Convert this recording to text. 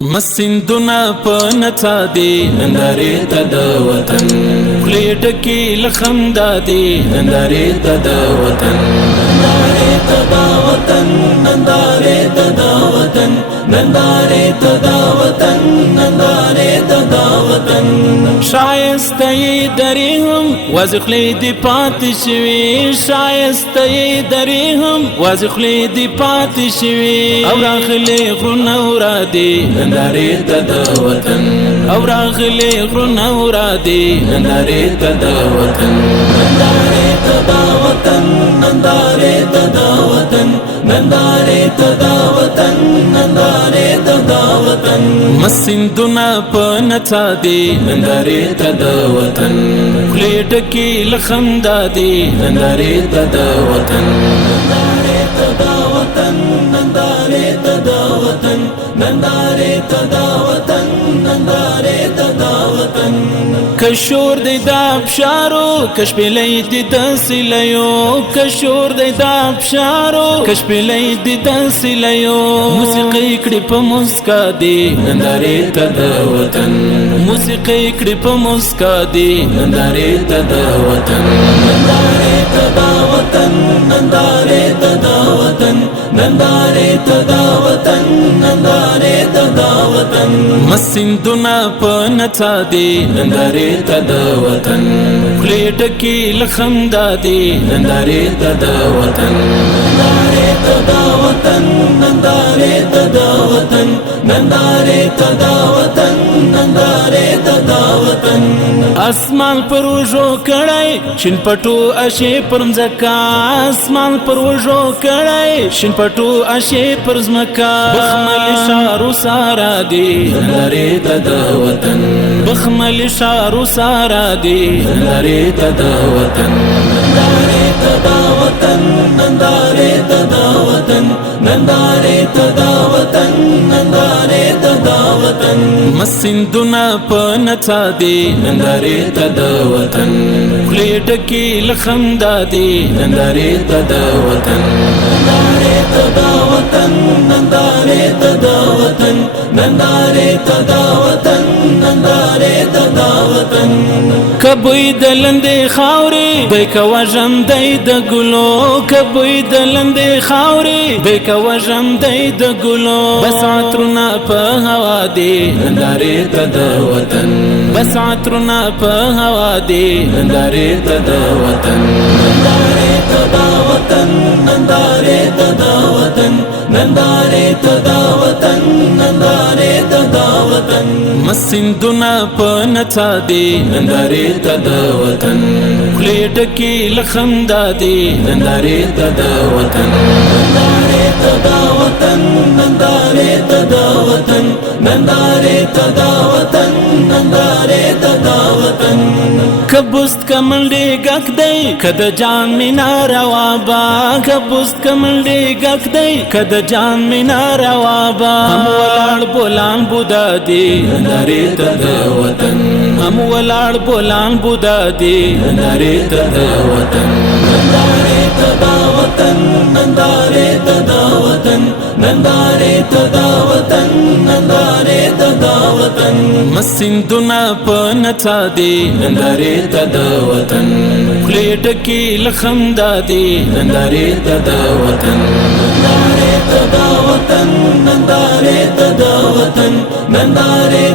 مسندنا پنتا دی ننداری تد وطن خلیٹ کی لخمدا دی ننداری تد وطن ننداری تد وطن ننداری تد وطن ننداری تد وطن ننداری تد وطن شایسته دری هم وازخلی دی پاتی شوی شایسته دری هم وازخلی دی پاتی شوی او راخلی غرون اورا دی ننداری تد وطن او راغلی غرون اورا دی ننداری تد وطن ننداری تد وطن ننداری تد وطن ننداری تد وطن ننداری تد وطن مسندنا پنتا دی ننداری تد وطن خلیٹ کی لخمدا دی ننداری تد وطن ننداری تد وطن ننداری تد وطن ننداری تد وطن ننداری تد وطن کشور دی دا بشارو کشپلی دی دا سلیو کشور دی دا بشارو کشپلی دی دا سلیو موسیقی کڑی پا مسکا دی ننداری تد وطن موسیقی کڑی پا مسکا دی ننداری تد وطن ننداری تد وطن ننداری تد وطن ننداری تد وطن ننداری تد وطن مسندنا پنتا دی ننداری تد وطن خلیٹ کی لخمدا دی ننداری تد وطن ننداری تد وطن ننداری تد وطن ننداری تد وطن ننداری تد وطن اسمان پر وجو کڑای شن پټو اشی پرمزکا اسمان پر وجو کڑای شن پټو اشی پرزمکا بخمل شارو سارا دی ننداری تد وطن بخمل شارو سارا دی ننداری تد وطن ننداری تد وطن ننداری تد وطن ننداری تد وطن ننداری تد وطن مسندنا پنتا دی ننداری تد وطن خلیٹ کی لخمدا دی ننداری تد وطن ننداری تد وطن ننداری تد وطن ننداری تد وطن ننداری تد وطن کبوی دلندې خاورې دی که وژم دی د ګلو کبوی دلندې خاورې دی که وژم دی د ګلو بس عطرونه په هوا دی ننداری تد وطن بس عطرونه په هوا دی ننداری تد وطن ننداری تد وطن ننداری تد وطن ننداری تد وطن ننداری تد وطن مسندنا پنتا دی ننداری تد وطن خلیٹ کی لخمدا دی ننداری تد وطن ننداری تد وطن ننداری تد وطن ننداری تد وطن ننداری تد وطن کبست کمنډي گک دی کد جان مینا روا با کبست کمنډي گک دی کد جان مینا روا با هم ولاړ بولان بودا دی ننداری تد وطن هم ولاړ بولان بودا دی ننداری تد وطن ننداری تد وطن ننداری تد وطن ننداری تد وطن ننداری تد وطن مسندنا پنتا دی ننداری تد وطن خلیٹ کی لخمدا دی ننداری تد وطن ننداری تد وطن ننداری تد وطن ننداری